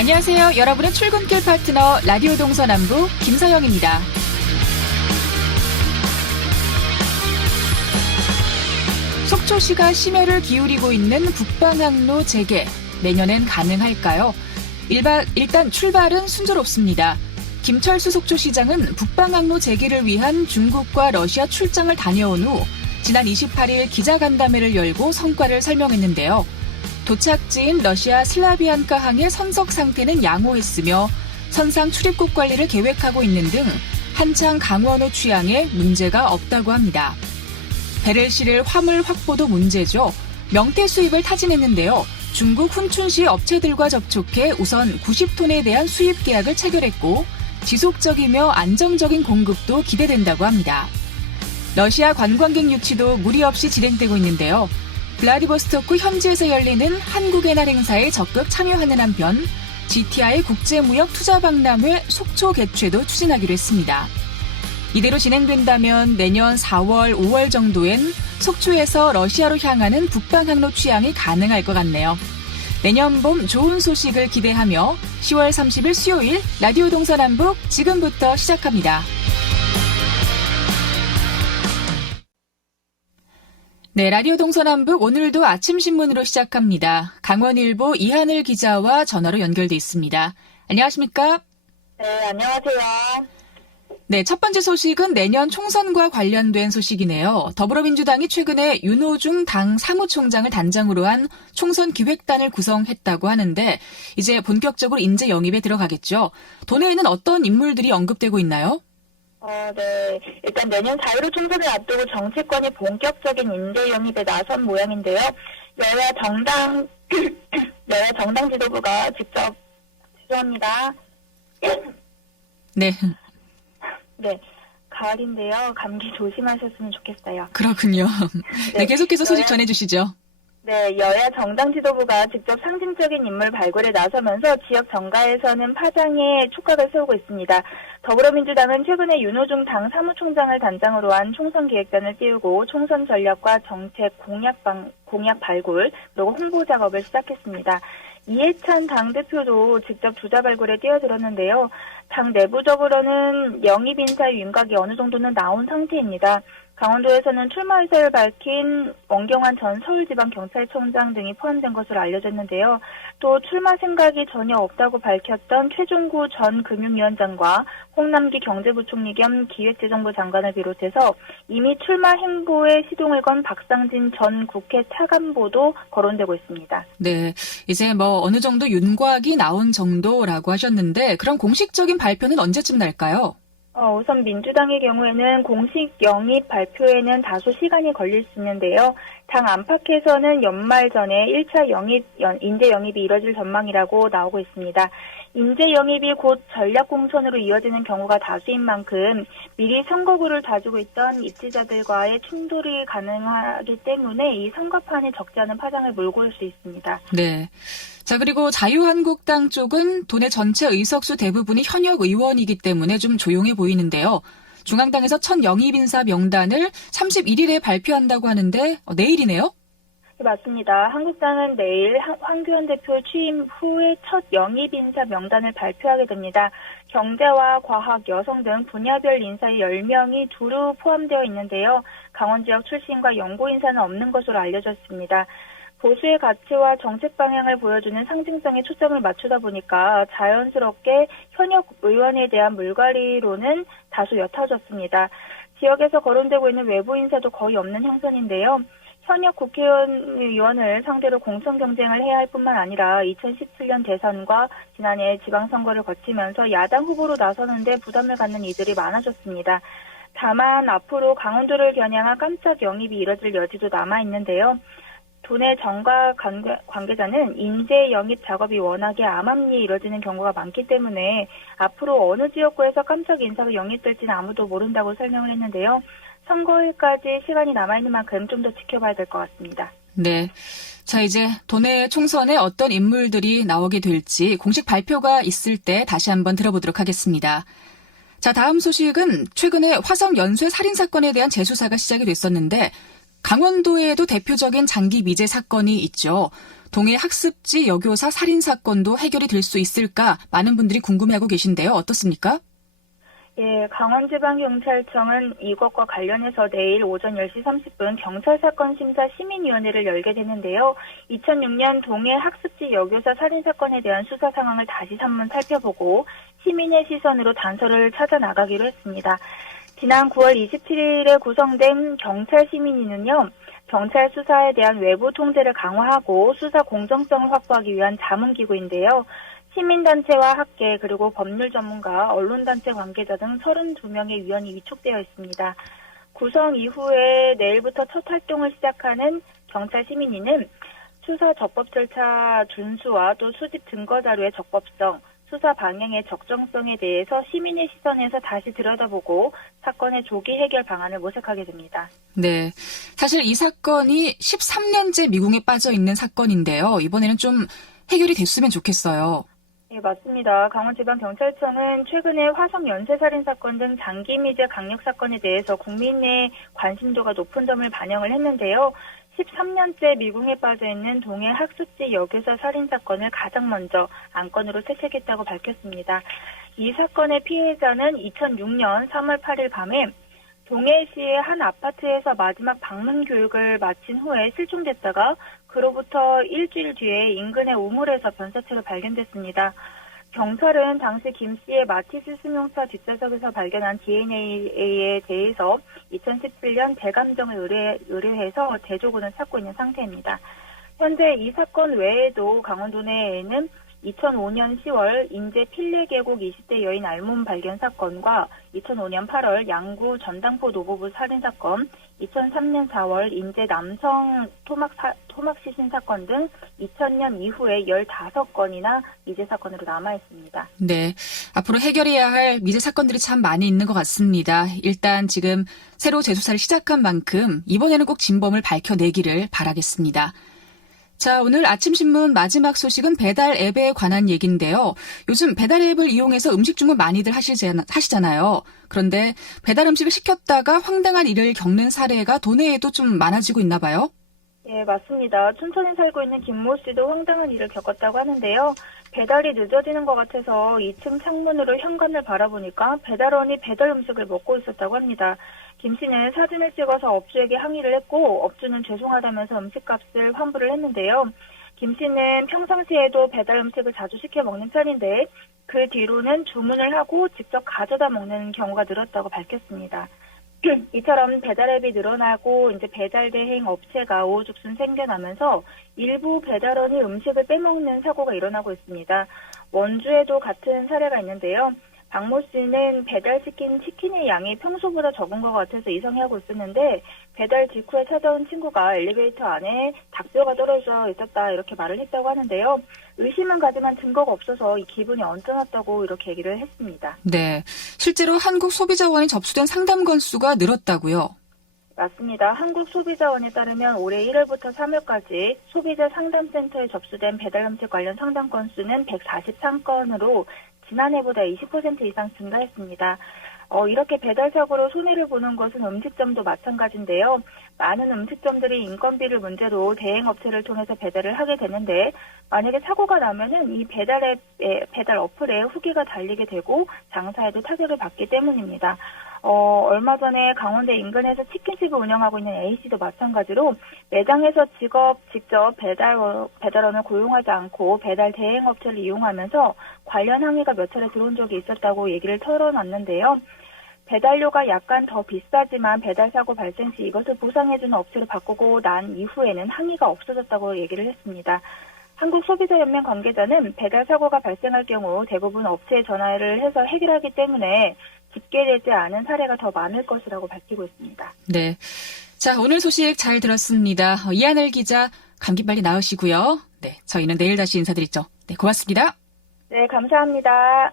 안녕하세요. 여러분의 출근길 파트너 라디오 동서남북 김서영입니다. 속초시가 심혈을 기울이고 있는 북방항로 재개. 내년엔 가능할까요? 일단 출발은 순조롭습니다. 김철수 속초시장은 북방항로 재개를 위한 중국과 러시아 출장을 다녀온 후 지난 28일 기자간담회를 열고 성과를 설명했는데요. 도착지인 러시아 슬라비안카 항의 선석 상태는 양호했으며 선상 출입국 관리를 계획하고 있는 등 한창 강원호 취항에 문제가 없다고 합니다. 배를 실을 화물 확보도 문제죠. 명태 수입을 타진했는데요. 중국 훈춘시 업체들과 접촉해 우선 90톤에 대한 수입 계약을 체결했고 지속적이며 안정적인 공급도 기대된다고 합니다. 러시아 관광객 유치도 무리 없이 진행되고 있는데요. 블라디보스토크 현지에서 열리는 한국의 날 행사에 적극 참여하는 한편 GTI 국제무역투자박람회 속초 개최도 추진하기로 했습니다. 이대로 진행된다면 내년 4월, 5월 정도엔 속초에서 러시아로 향하는 북방항로 취항이 가능할 것 같네요. 내년 봄 좋은 소식을 기대하며 10월 30일 수요일 라디오 동서남북 지금부터 시작합니다. 네, 라디오 동서남북 오늘도 아침 신문으로 시작합니다. 강원일보 이하늘 기자와 전화로 연결돼 있습니다. 안녕하십니까? 네, 안녕하세요. 네, 첫 번째 소식은 내년 총선과 관련된 소식이네요. 더불어민주당이 최근에 윤호중 당 사무총장을 단장으로 한 총선 기획단을 구성했다고 하는데 이제 본격적으로 인재 영입에 들어가겠죠. 도내에는 어떤 인물들이 언급되고 있나요? 네. 일단 내년 4.15 총선을 앞두고 정치권이 본격적인 인재 영입에 나선 모양인데요. 여야 정당 지도부가 직접, 죄송합니다. 네. 네. 가을인데요. 감기 조심하셨으면 좋겠어요. 그렇군요. 네, 계속해서 소식 여야- 전해주시죠. 네, 여야 정당 지도부가 직접 상징적인 인물 발굴에 나서면서 지역 정가에서는 파장에 촉각을 세우고 있습니다. 더불어민주당은 최근에 윤호중 당 사무총장을 단장으로 한 총선 기획단을 띄우고 총선 전략과 정책 공약 발굴 그리고 홍보 작업을 시작했습니다. 이해찬 당대표도 직접 주자 발굴에 뛰어들었는데요. 당 내부적으로는 영입 인사의 윤곽이 어느 정도는 나온 상태입니다. 강원도에서는 출마 의사를 밝힌 원경환 전 서울지방경찰청장 등이 포함된 것으로 알려졌는데요. 또 출마 생각이 전혀 없다고 밝혔던 최종구 전 금융위원장과 홍남기 경제부총리 겸 기획재정부 장관을 비롯해서 이미 출마 행보에 시동을 건 박상진 전 국회 차관보도 거론되고 있습니다. 네, 이제 어느 정도 윤곽이 나온 정도라고 하셨는데 그럼 공식적인 발표는 언제쯤 날까요? 우선 민주당의 경우에는 공식 영입 발표에는 다소 시간이 걸릴 수 있는데요. 당 안팎에서는 연말 전에 1차 인재 영입이 이뤄질 전망이라고 나오고 있습니다. 인재 영입이 곧 전략 공천으로 이어지는 경우가 다수인 만큼 미리 선거구를 다지고 있던 입지자들과의 충돌이 가능하기 때문에 이 선거판이 적지 않은 파장을 몰고 올 수 있습니다. 네. 자, 그리고 자유한국당 쪽은 도내 전체 의석수 대부분이 현역 의원이기 때문에 좀 조용해 보이는데요. 중앙당에서 첫 영입 인사 명단을 31일에 발표한다고 하는데 내일이네요? 네, 맞습니다. 한국당은 내일 황교안 대표 취임 후에 첫 영입 인사 명단을 발표하게 됩니다. 경제와 과학, 여성 등 분야별 인사의 10명이 두루 포함되어 있는데요. 강원 지역 출신과 연고 인사는 없는 것으로 알려졌습니다. 보수의 가치와 정책 방향을 보여주는 상징성에 초점을 맞추다 보니까 자연스럽게 현역 의원에 대한 물갈이로는 다소 옅어졌습니다. 지역에서 거론되고 있는 외부 인사도 거의 없는 형편인데요. 현역 국회의원을 상대로 공천 경쟁을 해야 할 뿐만 아니라 2017년 대선과 지난해 지방선거를 거치면서 야당 후보로 나서는데 부담을 갖는 이들이 많아졌습니다. 다만 앞으로 강원도를 겨냥한 깜짝 영입이 이뤄질 여지도 남아있는데요. 도내 정가 관계자는 인재 영입 작업이 워낙에 암암리에 이뤄지는 경우가 많기 때문에 앞으로 어느 지역구에서 깜짝 인사가 영입될지는 아무도 모른다고 설명을 했는데요. 선거일까지 시간이 남아있는 만큼 좀 더 지켜봐야 될 것 같습니다. 네. 자, 이제 도내 총선에 어떤 인물들이 나오게 될지 공식 발표가 있을 때 다시 한번 들어보도록 하겠습니다. 자, 다음 소식은 최근에 화성 연쇄 살인 사건에 대한 재수사가 시작이 됐었는데 강원도에도 대표적인 장기 미제 사건이 있죠. 동해 학습지 여교사 살인 사건도 해결이 될 수 있을까 많은 분들이 궁금해하고 계신데요. 어떻습니까? 예, 강원지방경찰청은 이것과 관련해서 내일 오전 10시 30분 경찰사건심사 시민위원회를 열게 되는데요. 2006년 동해 학습지 여교사 살인사건에 대한 수사 상황을 다시 한번 살펴보고 시민의 시선으로 단서를 찾아 나가기로 했습니다. 지난 9월 27일에 구성된 경찰시민위는요. 경찰 수사에 대한 외부 통제를 강화하고 수사 공정성을 확보하기 위한 자문기구인데요. 시민단체와 학계 그리고 법률 전문가, 언론단체 관계자 등 32명의 위원이 위촉되어 있습니다. 구성 이후에 내일부터 첫 활동을 시작하는 경찰시민위는 수사 적법 절차 준수와 또 수집 증거 자료의 적법성, 수사 방향의 적정성에 대해서 시민의 시선에서 다시 들여다보고 사건의 조기 해결 방안을 모색하게 됩니다. 네. 사실 이 사건이 13년째 미궁에 빠져 있는 사건인데요. 이번에는 좀 해결이 됐으면 좋겠어요. 네, 맞습니다. 강원지방경찰청은 최근에 화성 연쇄살인 사건 등 장기미제 강력 사건에 대해서 국민의 관심도가 높은 점을 반영을 했는데요. 13년째 미궁에 빠져있는 동해 학습지 여교사 살인 사건을 가장 먼저 안건으로 채택했다고 밝혔습니다. 이 사건의 피해자는 2006년 3월 8일 밤에 동해시의 한 아파트에서 마지막 방문 교육을 마친 후에 실종됐다가 그로부터 일주일 뒤에 인근의 우물에서 변사체로 발견됐습니다. 경찰은 당시 김 씨의 마티스 승용차 뒷좌석에서 발견한 DNA에 대해서 2017년 대감정을 의뢰해서 대조군을 찾고 있는 상태입니다. 현재 이 사건 외에도 강원도 내에는 2005년 10월 인제 필레계곡 20대 여인 알몸 발견 사건과 2005년 8월 양구 전당포 노부부 살인 사건, 2003년 4월 인제 남성 토막 시신 사건 등 2000년 이후에 15건이나 미제 사건으로 남아 있습니다. 네. 앞으로 해결해야 할 미제 사건들이 참 많이 있는 것 같습니다. 일단 지금 새로 재수사를 시작한 만큼 이번에는 꼭 진범을 밝혀내기를 바라겠습니다. 자, 오늘 아침신문 마지막 소식은 배달 앱에 관한 얘기인데요. 요즘 배달 앱을 이용해서 음식 주문 많이들 하시잖아요. 그런데 배달 음식을 시켰다가 황당한 일을 겪는 사례가 도내에도 좀 많아지고 있나 봐요. 예, 맞습니다. 춘천에 살고 있는 김모 씨도 황당한 일을 겪었다고 하는데요. 배달이 늦어지는 것 같아서 2층 창문으로 현관을 바라보니까 배달원이 배달 음식을 먹고 있었다고 합니다. 김 씨는 사진을 찍어서 업주에게 항의를 했고 업주는 죄송하다면서 음식값을 환불을 했는데요. 김 씨는 평상시에도 배달 음식을 자주 시켜 먹는 편인데 그 뒤로는 주문을 하고 직접 가져다 먹는 경우가 늘었다고 밝혔습니다. 이처럼 배달앱이 늘어나고 이제 배달 대행 업체가 오죽순 생겨나면서 일부 배달원이 음식을 빼먹는 사고가 일어나고 있습니다. 원주에도 같은 사례가 있는데요. 박모 씨는 배달시킨 치킨의 양이 평소보다 적은 것 같아서 이상해하고 있었는데 배달 직후에 찾아온 친구가 엘리베이터 안에 닭뼈가 떨어져 있었다 이렇게 말을 했다고 하는데요. 의심은 가지만 증거가 없어서 이 기분이 언짢았다고 이렇게 얘기를 했습니다. 네, 실제로 한국소비자원이 접수된 상담 건수가 늘었다고요? 맞습니다. 한국소비자원에 따르면 올해 1월부터 3월까지 소비자 상담센터에 접수된 배달음식 관련 상담 건수는 143건으로 지난해보다 20% 이상 증가했습니다. 이렇게 배달 사고로 손해를 보는 것은 음식점도 마찬가지인데요. 많은 음식점들이 인건비를 문제로 대행업체를 통해서 배달을 하게 되는데 만약에 사고가 나면은 이 배달 어플에 후기가 달리게 되고 장사에도 타격을 받기 때문입니다. 얼마 전에 강원도 인근에서 치킨집을 운영하고 있는 A씨도 마찬가지로 매장에서 직접 배달원을 고용하지 않고 배달 대행업체를 이용하면서 관련 항의가 몇 차례 들어온 적이 있었다고 얘기를 털어놨는데요. 배달료가 약간 더 비싸지만 배달 사고 발생 시 이것을 보상해주는 업체로 바꾸고 난 이후에는 항의가 없어졌다고 얘기를 했습니다. 한국소비자연맹 관계자는 배달 사고가 발생할 경우 대부분 업체에 전화를 해서 해결하기 때문에 집계되지 않은 사례가 더 많을 것이라고 밝히고 있습니다. 네. 자, 오늘 소식 잘 들었습니다. 이하늘 기자, 감기 빨리 나으시고요. 네, 저희는 내일 다시 인사드리죠. 네, 고맙습니다. 네, 감사합니다.